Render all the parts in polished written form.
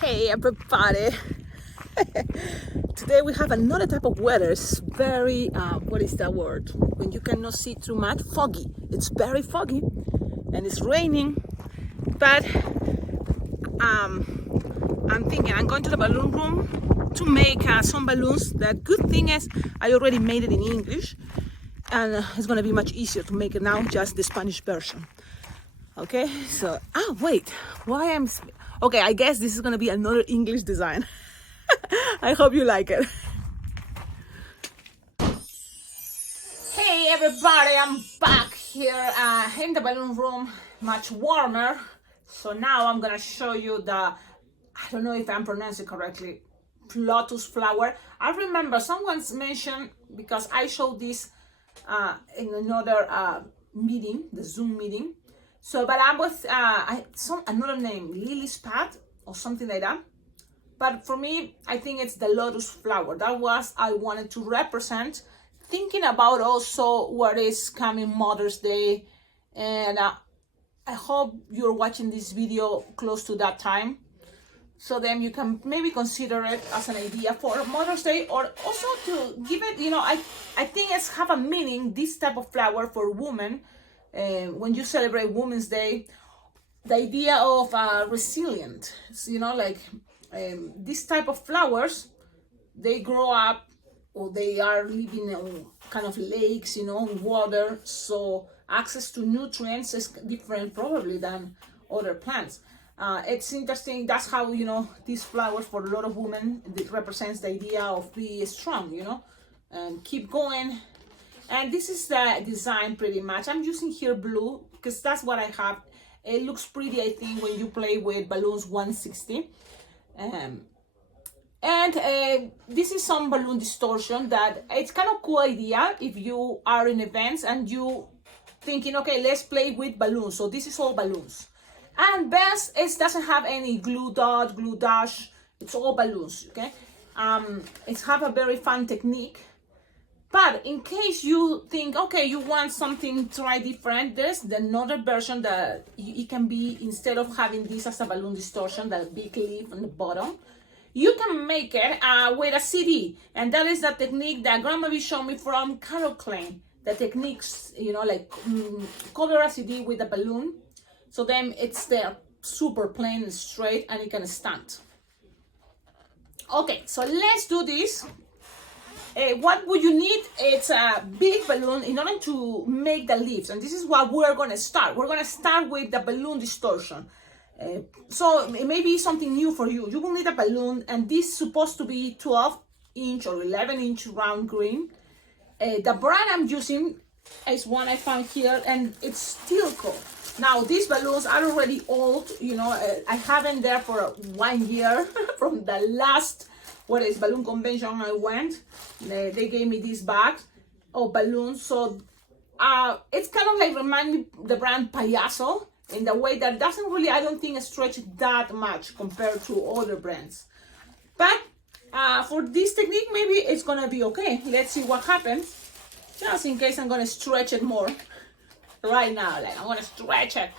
Hey everybody! Today we have another type of weather. It's very, what is that word? When you cannot see too much, foggy. It's very foggy and it's raining. But I'm thinking I'm going to the balloon room to make some balloons. The good thing is I already made it in English and it's going to be much easier to make it now, just the Spanish version. Okay, so, wait, okay, I guess this is gonna be another English design. I hope you like it. Hey everybody, I'm back here in the balloon room, much warmer. So now I'm gonna show you I don't know if I'm pronouncing it correctly, Lotus flower. I remember someone's mentioned, because I showed this in another meeting, the Zoom meeting. So, but I'm with another name, Lily's Path or something like that. But for me, I think it's the lotus flower. That was I wanted to represent, thinking about also what is coming Mother's Day. And I hope you're watching this video close to that time. So then you can maybe consider it as an idea for Mother's Day, or also to give it, I think it's have a meaning, this type of flower for women. When you celebrate Women's Day, the idea of resilient, this type of flowers, they grow up, or they are living in kind of lakes, water, so access to nutrients is different probably than other plants. It's interesting, that's how, these flowers for a lot of women, it represents the idea of being strong, and keep going. And this is the design pretty much. I'm using here blue because that's what I have. It looks pretty, I think, when you play with balloons 160. This is some balloon distortion that it's kind of cool idea if you are in events and you thinking, okay, let's play with balloons. So this is all balloons. And best, it doesn't have any glue dot, glue dash. It's all balloons, okay? It's have a very fun technique. But in case you think, okay, you want something try different, there's another version that it can be, instead of having this as a balloon distortion, that big leaf on the bottom, you can make it with a CD. And that is the technique that Grandma showed me from Carol Klein. The techniques, cover a CD with a balloon. So then it's there, super plain and straight, and it can stand. Okay, so let's do this. What would you need? It's a big balloon in order to make the leaves, and this is what we're going to start. We're going to start with the balloon distortion. So it may be something new for you. You will need a balloon, and this is supposed to be 12-inch or 11-inch round green. The brand I'm using is one I found here, and it's steel coat. Now these balloons are already old. I have them there for 1 year from the last balloon convention I went. They gave me these bags of balloons. So it's kind of like remind me the brand Payaso in the way that doesn't really, I don't think, stretch that much compared to other brands. But for this technique, maybe it's gonna be okay. Let's see what happens. Just in case I'm gonna stretch it more right now. I'm gonna stretch it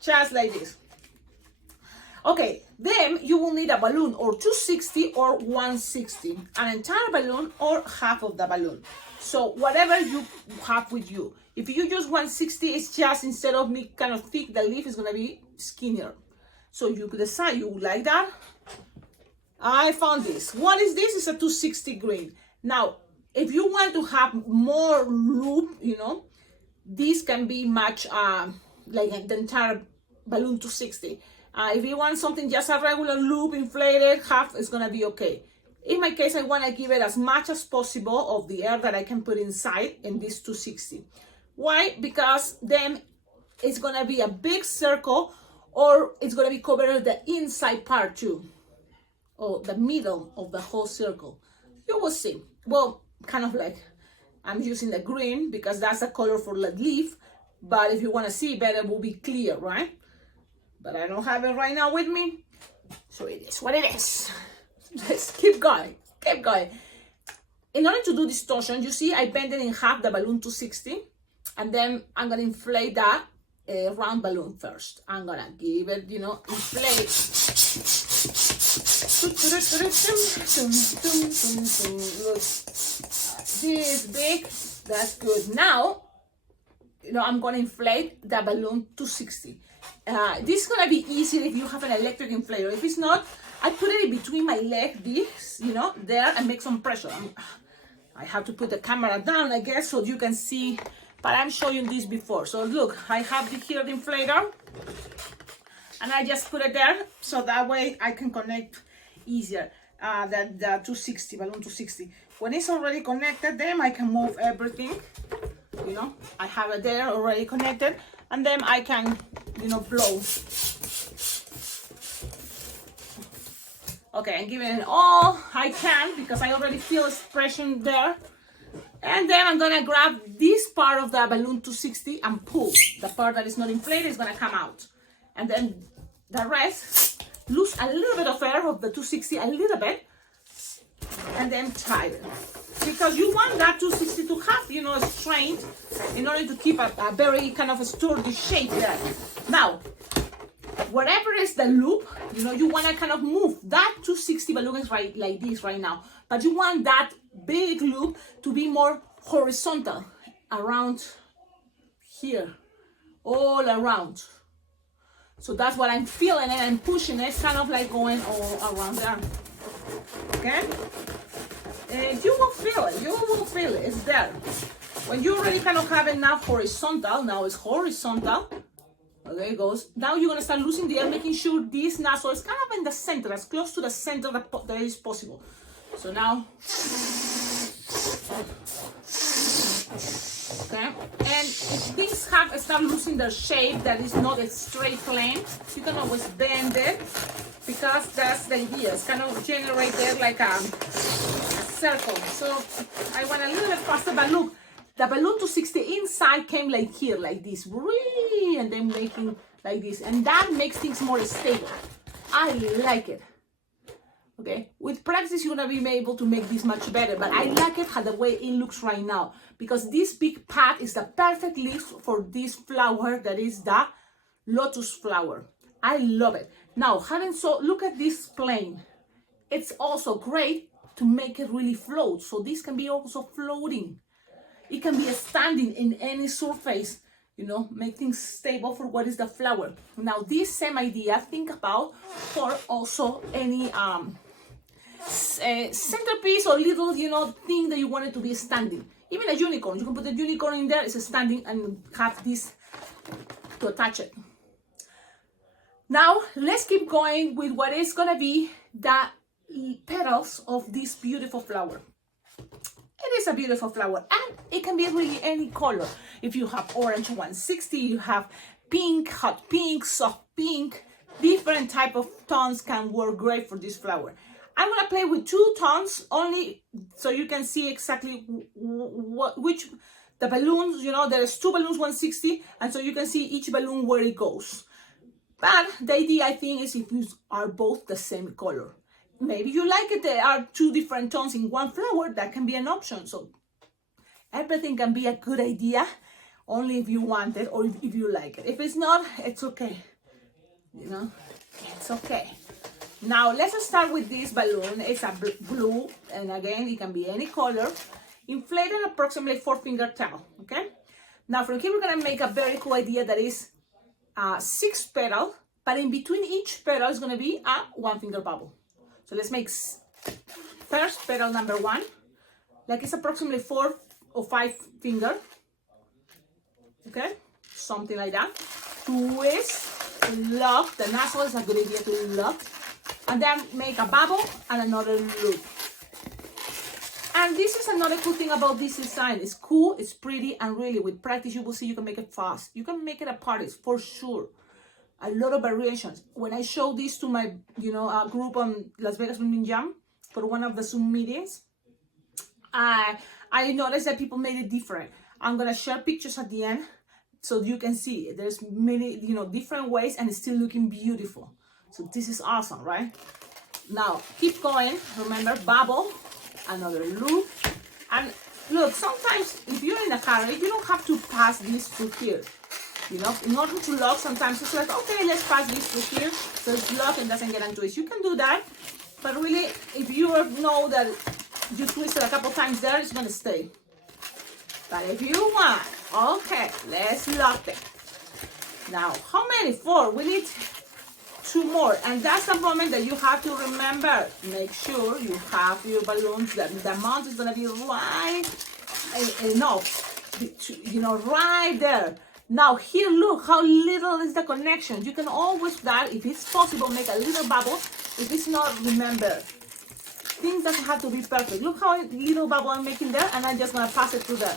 just like this. Okay, then you will need a balloon or 260 or 160, an entire balloon or half of the balloon. So whatever you have with you. If you use 160, it's just, instead of me kind of thick, the leaf is gonna be skinnier. So you could decide you like that. I found this. What is this? It's a 260 green. Now, if you want to have more loop, this can be much like the entire balloon 260. If you want something just a regular loop inflated, half is gonna be okay. In my case, I want to give it as much as possible of the air that I can put inside in this 260. Why? Because then it's gonna be a big circle, or it's gonna be covered the inside part too, or the middle of the whole circle. You will see. Well, kind of like I'm using the green because that's the color for the leaf, but if you want to see better, it will be clear, right? But I don't have it right now with me, so it is what it is. Let's keep going, keep going. In order to do distortion, you see I bend it in half, the balloon 260, and then I'm gonna inflate that round balloon first. I'm gonna give it, inflate. this big, that's good. Now, I'm going to inflate the balloon to 60. This is going to be easier if you have an electric inflator. If it's not, I put it in between my leg, this, there, and make some pressure. I have to put the camera down, I guess, so you can see, but I'm showing this before. So look, I have here the inflator, and I just put it there, so that way I can connect easier the 260, balloon 260. When it's already connected, then I can move everything. I have it there already connected, and then I can, blow. Okay, I'm giving it all I can because I already feel expression there. And then I'm gonna grab this part of the balloon 260 and pull. The part that is not inflated is gonna come out. And then the rest, lose a little bit of air of the 260, a little bit, and then tie it. Because you want that 260 to have, strength in order to keep a very kind of a sturdy shape there. Now, whatever is the loop, you want to kind of move. That 260 balloon is right like this right now. But you want that big loop to be more horizontal around here, all around. So that's what I'm feeling, and I'm pushing it. It's kind of like going all around there. Okay? And you will feel it. You will feel it. It's there. When you already kind of have enough horizontal, now it's horizontal. There it goes. Now you're gonna start losing the air, making sure this nozzle is kind of in the center, as close to the center that is possible. So now, okay. And if things start losing their shape, that is not a straight plane, you can always bend it, because that's the idea. It's kind of generate there like a circle. So I went a little bit faster, but look. The balloon 260 inside came like here, like this, and then making like this, and that makes things more stable. I like it. Okay, with practice you're gonna be able to make this much better, but I like it how the way it looks right now, because this big pad is the perfect leaf for this flower that is the lotus flower. I love it. Now, look at this plane. It's also great to make it really float, so this can be also floating. It can be standing in any surface, make things stable for what is the flower. Now, this same idea, think about for also any centerpiece or little, thing that you want it to be standing. Even a unicorn, you can put the unicorn in there, it's standing, and have this to attach it. Now, let's keep going with what is gonna be the petals of this beautiful flower. It is a beautiful flower, and it can be really any color. If you have orange 160, you have pink, hot pink, soft pink, different type of tones can work great for this flower. I'm gonna play with 2 tones only, so you can see exactly which the balloons. There's 2 balloons 160, and so you can see each balloon where it goes. But the idea, I think, is if you are both the same color. Maybe you like it, there are 2 different tones in one flower, that can be an option. So everything can be a good idea, only if you want it or if you like it. If it's not, it's okay. It's okay. Now let's start with this balloon. It's a blue, and again, it can be any color. Inflated approximately 4-finger tail, okay? Now from here, we're gonna make a very cool idea that is 6 petals, but in between each petal is gonna be a 1-finger bubble. So let's make first petal number 1, like it's approximately 4 or 5 finger, okay, something like that. Twist, lock, the nozzle is a good idea to lock, and then make a bubble and another loop. And this is another cool thing about this design. It's cool, it's pretty, and really with practice you will see you can make it fast. You can make it at parties for sure. A lot of variations. When I show this to my, group on Las Vegas Blooming Jam for one of the Zoom meetings, I noticed that people made it different. I'm gonna share pictures at the end so you can see. There's many, different ways, and it's still looking beautiful. So this is awesome, right? Now keep going. Remember, bubble, another loop, and look. Sometimes if you're in a hurry, you don't have to pass this through here. In order to lock, sometimes it's like, okay, let's pass this through here, so it's locked and doesn't get into it. You can do that, But really, if you know that you twist it a couple times there, it's gonna stay. But if you want, okay, let's lock it. Now, how many? 4. We need 2 more. And that's the moment that you have to remember. Make sure you have your balloons, that the amount is gonna be right enough, right there. Now here, look how little is the connection. You can always, that if it's possible, make a little bubble. If it's not, remember, things doesn't have to be perfect. Look how little bubble I'm making there, and I'm just gonna pass it through there.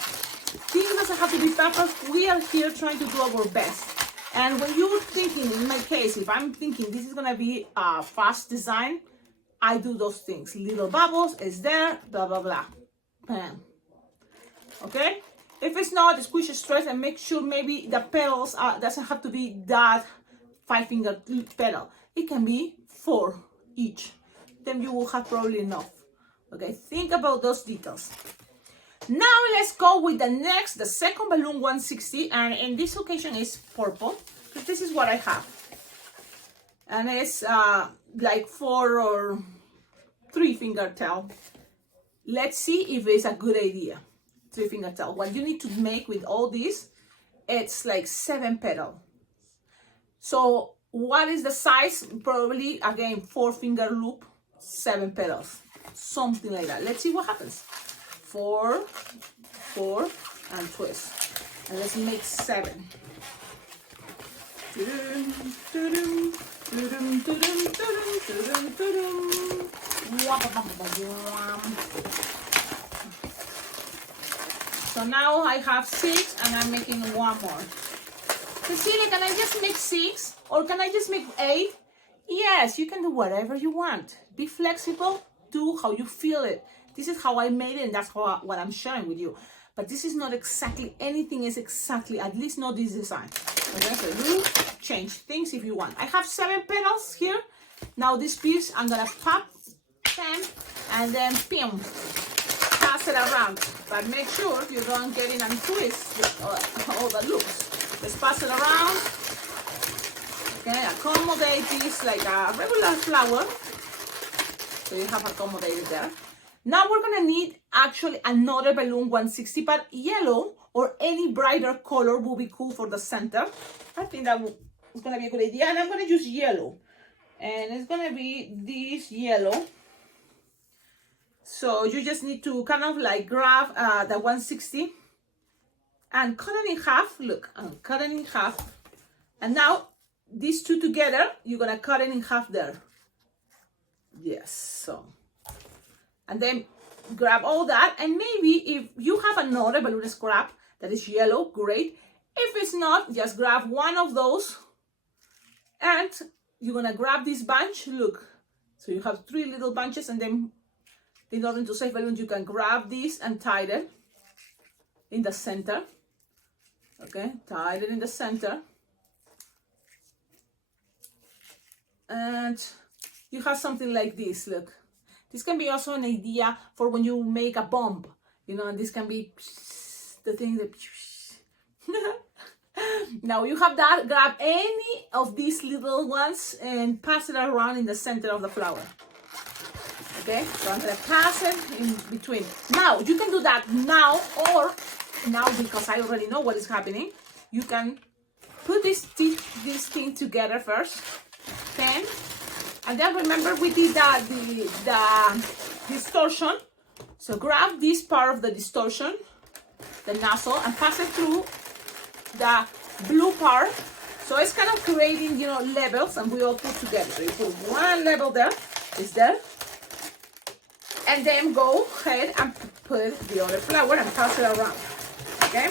Things doesn't have to be perfect. We are here trying to do our best. And when you're thinking, in my case, if I'm thinking this is gonna be a fast design, I do those things. Little bubbles is there, blah, blah, blah. Bam. Okay? If it's not, squish it straight and make sure maybe the petals doesn't have to be that 5-finger petal. It can be 4 each. Then you will have probably enough. Okay, think about those details. Now let's go with the second balloon 160, and in this occasion is purple, because this is what I have. And it's like 4 or 3-finger tail. Let's see if it's a good idea. 3-finger tail. What you need to make with all this, it's like 7 petals. So what is the size? Probably again 4-finger loop, 7 petals, something like that. Let's see what happens. 4, 4, and twist, and let's make 7. So now I have 6, and I'm making 1 more. Cecilia, can I just make 6? Or can I just make 8? Yes, you can do whatever you want. Be flexible, do how you feel it. This is how I made it, and that's what I'm sharing with you. But this is not exactly, anything is exactly, at least not this design. Okay, so you change things if you want. I have 7 petals here. Now this piece, I'm gonna pop them, and then pim. Pass it around, but make sure you don't get in and twist all the loops. Just pass it around. Okay, accommodate this like a regular flower. So you have accommodated there. Now we're gonna need actually another balloon 160, but yellow or any brighter color will be cool for the center. I think that is gonna be a good idea, and I'm gonna use yellow. And it's gonna be this yellow. So you just need to kind of like grab the 160 and cut it in half. Look, cut it in half. And now these 2 together, you're gonna cut it in half there. Yes, so. And then grab all that, and maybe if you have another balloon scrap that is yellow, great. If it's not, just grab one of those, and you're gonna grab this bunch. Look, so you have 3 little bunches, and then in order to save balloons, you can grab this and tie it in the center. Okay, tie it in the center, and you have something like this. Look, this can be also an idea for when you make a bomb, and this can be the thing that. Now you have that, grab any of these little ones and pass it around in the center of the flower. Okay, so I'm gonna pass it in between. Now you can do that now, or now, because I already know what is happening, you can put this thing together first, then. And then remember we did the distortion. So grab this part of the distortion, the nozzle, and pass it through the blue part. So it's kind of creating, levels, and we all put together. So you put one level there, is there. And then go ahead and put the other flower and pass it around. Okay?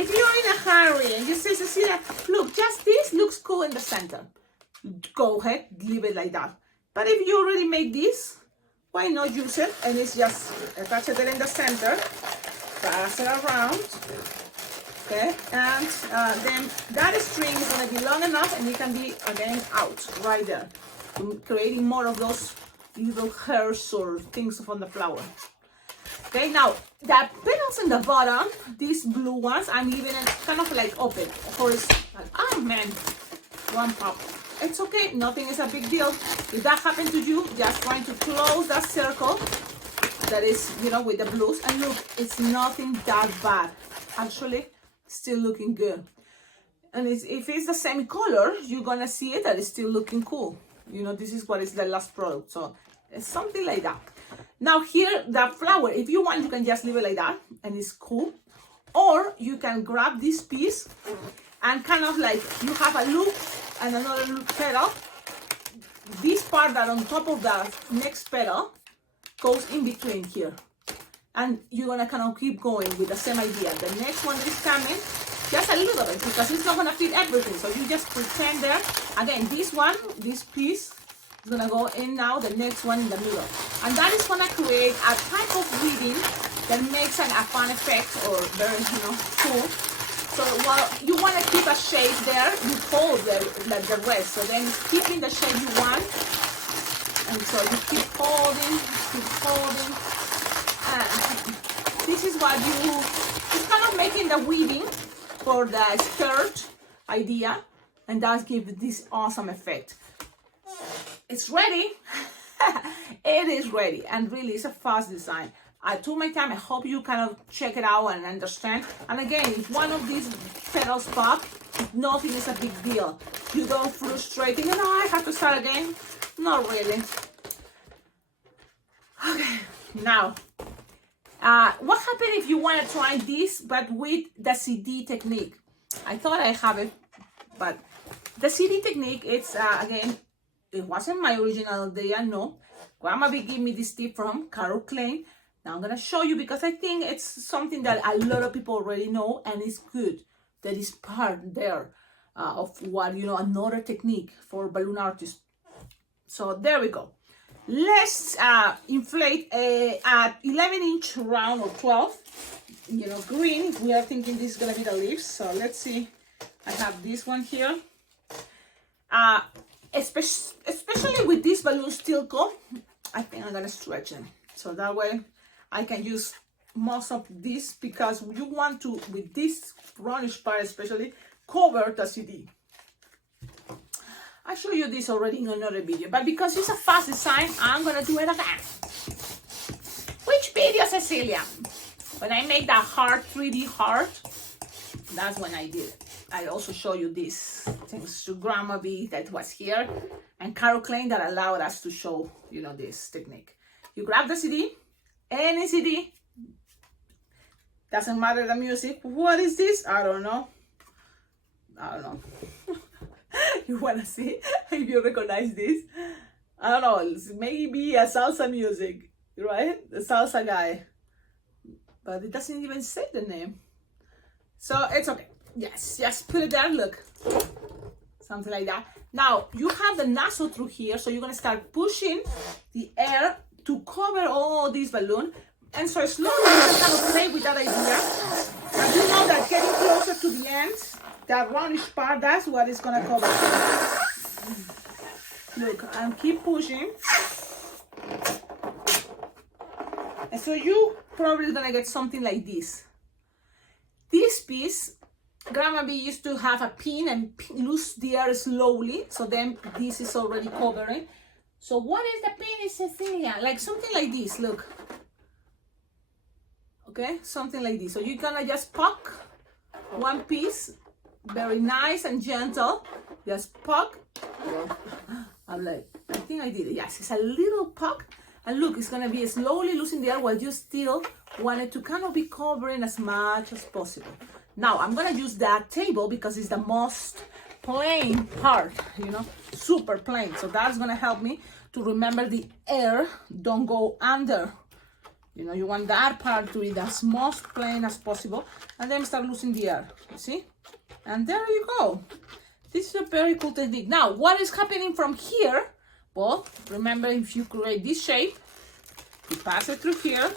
If you're in a hurry and you say, Cecilia, look, just this looks cool in the center. Go ahead, leave it like that. But if you already make this, why not use it? And it's just attach it in the center, pass it around, okay? And then that string is going to be long enough, and it can be again out right there, creating more of those little hairs or things on the flower. Okay, now the petals in the bottom, these blue ones, I'm leaving it kind of like open, horizontal. Oh man, one pop. it's okay, nothing is a big deal. If that happened to you, just trying to close that circle that is, you know, with the blues, and look, it's nothing that bad. Actually, still looking good. And if it's the same color, you're gonna see it that it's still looking cool. You know, this is what is the last product, so it's something like that. Now here, the flower, if you want, you can just leave it like that, and it's cool. Or you can grab this piece and kind of like, you have a loop and another loop petal. This part that on top of the next petal goes in between here. And you're gonna kind of keep going with the same idea. The next one is coming, just a little bit, because it's not gonna fit everything. So you just pretend there. Again, this one, this piece is gonna go in now, the next one in the middle. And that is gonna create a type of weaving that makes a fun effect, or very, you know, cool. So while you wanna keep a shape there, you hold the rest. So then keeping the shape you want. And so you keep holding. This is what it's kind of making the weaving for the skirt idea, and that gives this awesome effect. It's ready. It is ready, and really it's a fast design. I took my time. I hope you kind of check it out and understand. And again, if one of these petals pop, nothing is a big deal. You don't frustrate, you know, I have to start again. Not really. Okay, now, what happened if you want to try this, but with the CD technique? I thought I have it, but the CD technique, it's, again, it wasn't my original idea, no. Grandma B gave me this tip from Carol Klein. Now I'm going to show you, because I think it's something that a lot of people already know, and it's good. That is part there of what, you know, another technique for balloon artists. So there we go. Let's inflate at 11-inch round or 12, you know, green. We are thinking this is going to be the leaves. So let's see. I have this one here. Especially with this balloon steel coat, I think I'm going to stretch them. So that way I can use most of this, because you want to, with this brownish part especially, cover the CD. I showed you this already in another video, but because it's a fast design, I'm gonna do it again. Which video, Cecilia? When I make that heart, 3D heart, that's when I did it. I also show you this, thanks to Grandma B that was here, and Carol Klein that allowed us to show, you know, this technique. You grab the CD, any CD, doesn't matter the music. What is this? I don't know. You wanna see if you recognize this? I don't know, it's maybe a salsa music, right? The salsa guy. But it doesn't even say the name. So it's okay. Yes, just put it there, look. Something like that. Now, you have the nozzle through here, so you're gonna start pushing the air to cover all this balloon. And so slowly you can kind of play with that idea. And you know that getting closer to the end, that roundish part, that's what it's gonna cover. Look, and keep pushing. And so you probably gonna get something like this. This piece, Grandma B used to have a pin and loose the air slowly. So then this is already covering. So what is the pin, Cecilia? Like something like this, look. Okay, something like this. So you're gonna just poke one piece, very nice and gentle. Just poke. I'm like, I think I did it. Yes, it's a little poke. And look, it's gonna be slowly losing the air while you still want it to kind of be covering as much as possible. Now I'm gonna use that table because it's the most plain part, you know, super plain. So that's gonna help me to remember the air don't go under. You know, you want that part to be as most plain as possible, and then start losing the air, you see? And there you go. This is a very cool technique. Now, what is happening from here? Well, remember, if you create this shape, you pass it through here,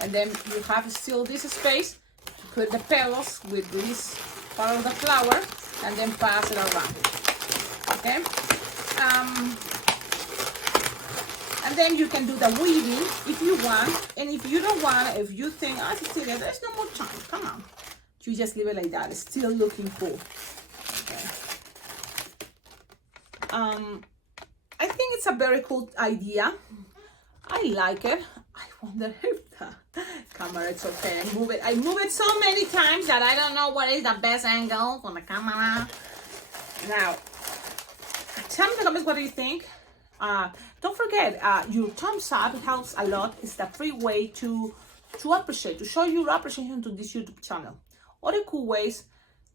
and then you have still this space to put the petals with this part of the flower, and then pass it around, okay? And then you can do the weaving if you want, and if you don't want, if you think, oh, Cecilia, there's no more time, come on. You just leave it like that, it's still looking cool. Okay. I think it's a very cool idea. I like it. I wonder if the camera is okay. I move it so many times that I don't know what is the best angle for the camera. Now, tell me in the comments what do you think. Don't forget, your thumbs up helps a lot. It's the free way to appreciate, to show your appreciation to this YouTube channel. Other cool ways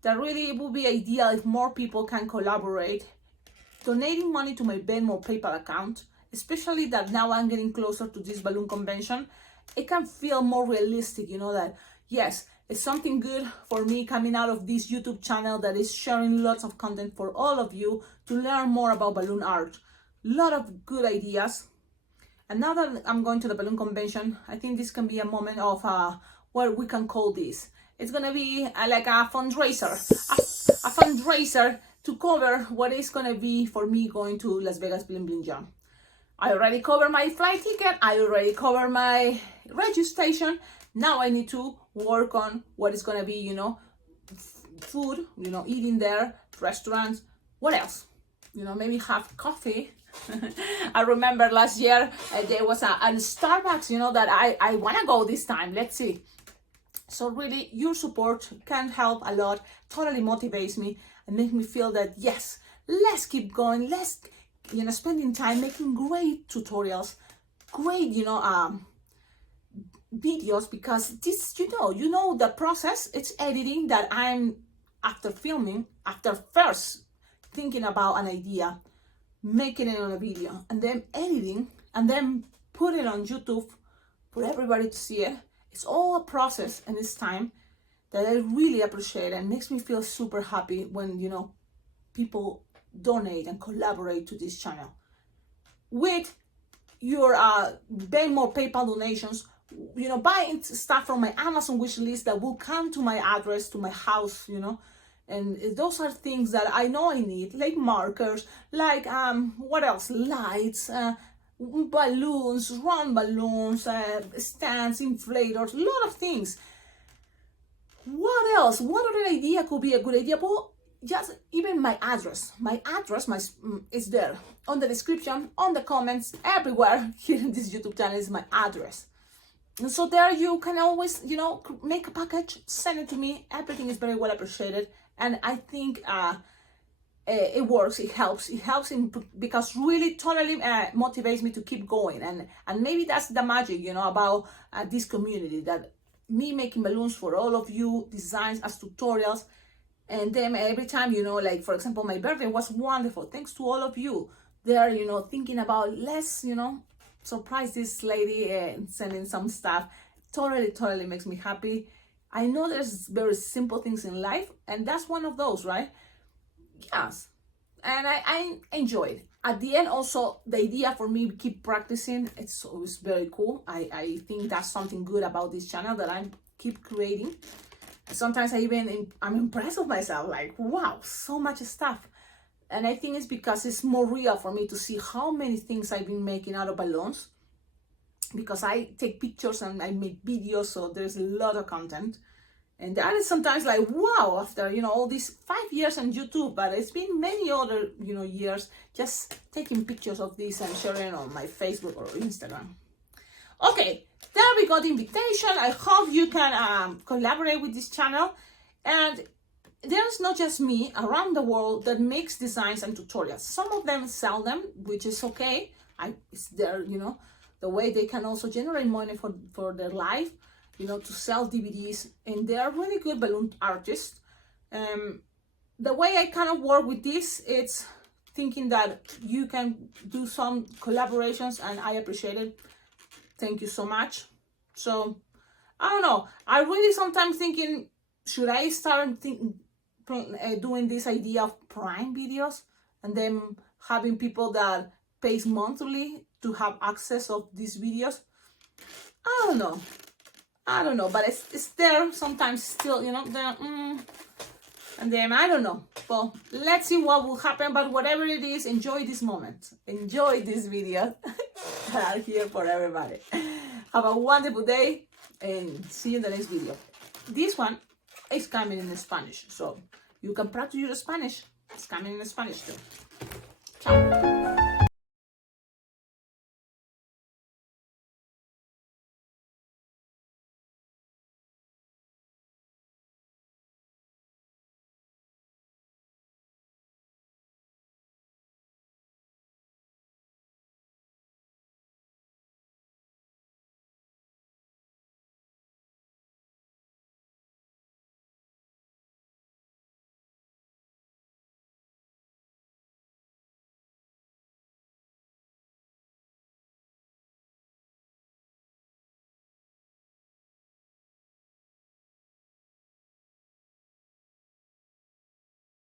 that really it would be ideal if more people can collaborate. Donating money to my Venmo PayPal account, especially that now I'm getting closer to this balloon convention, it can feel more realistic, you know, that yes, it's something good for me coming out of this YouTube channel that is sharing lots of content for all of you to learn more about balloon art. A lot of good ideas. And now that I'm going to the balloon convention, I think this can be a moment of what we can call this. It's gonna be like a fundraiser, a fundraiser to cover what is gonna be for me going to Las Vegas Bling Bling Jam. I already covered my flight ticket. I already covered my registration. Now I need to work on what is gonna be, you know, food, you know, eating there, restaurants. What else? You know, maybe have coffee. I remember last year there was a Starbucks, you know, that I wanna go this time. Let's see. So really, your support can help a lot. Totally motivates me and makes me feel that yes, let's keep going. Let's, you know, spending time making great tutorials, great, you know, videos, because this, you know the process. It's editing that I'm after filming, after first thinking about an idea, making it on a video, and then editing, and then put it on YouTube for everybody to see it. It's all a process, and it's time that I really appreciate, and makes me feel super happy when, you know, people donate and collaborate to this channel. With your Venmo, PayPal donations, you know, buying stuff from my Amazon wish list that will come to my address, to my house, you know, and those are things that I know I need, like markers, like what else, lights, balloons, round balloons, stands, inflators, a lot of things. What else? What other idea could be a good idea? Well, just even my address is there on the description, on the comments, everywhere here in this YouTube channel is my address. And so there you can always, you know, make a package, send it to me. Everything is very well appreciated, and I think it works. It helps because really totally motivates me to keep going, and maybe that's the magic, you know, about this community, that me making balloons for all of you, designs as tutorials, and then every time, you know, like for example, my birthday was wonderful thanks to all of you there, you know, thinking about let's, you know, surprise this lady and sending some stuff. Totally makes me happy. I know there's very simple things in life, and that's one of those, right? Yes, and I enjoy it. At the end, also, the idea for me keep practicing, it's always very cool. I think that's something good about this channel, that I keep creating. Sometimes I'm impressed with myself, like, wow, so much stuff. And I think it's because it's more real for me to see how many things I've been making out of balloons, because I take pictures and I make videos, so there's a lot of content. And that is sometimes like, wow, after, you know, all these 5 years on YouTube, but it's been many other, you know, years just taking pictures of this and sharing on my Facebook or Instagram. Okay, there we got the invitation. I hope you can collaborate with this channel. And there's not just me around the world that makes designs and tutorials. Some of them sell them, which is okay. It's their, you know, the way they can also generate money for their life, you know, to sell DVDs, and they are really good balloon artists. The way I kind of work with this, it's thinking that you can do some collaborations, and I appreciate it. Thank you so much. So, I don't know. I really sometimes thinking, should I start doing this idea of Prime videos, and then having people that pays monthly to have access of these videos? I don't know, but it's there sometimes still, you know, there, and then I don't know. Well, let's see what will happen, but whatever it is, enjoy this moment. Enjoy this video that are here for everybody. Have a wonderful day, and see you in the next video. This one is coming in Spanish, so you can practice your Spanish. It's coming in Spanish too. Ciao.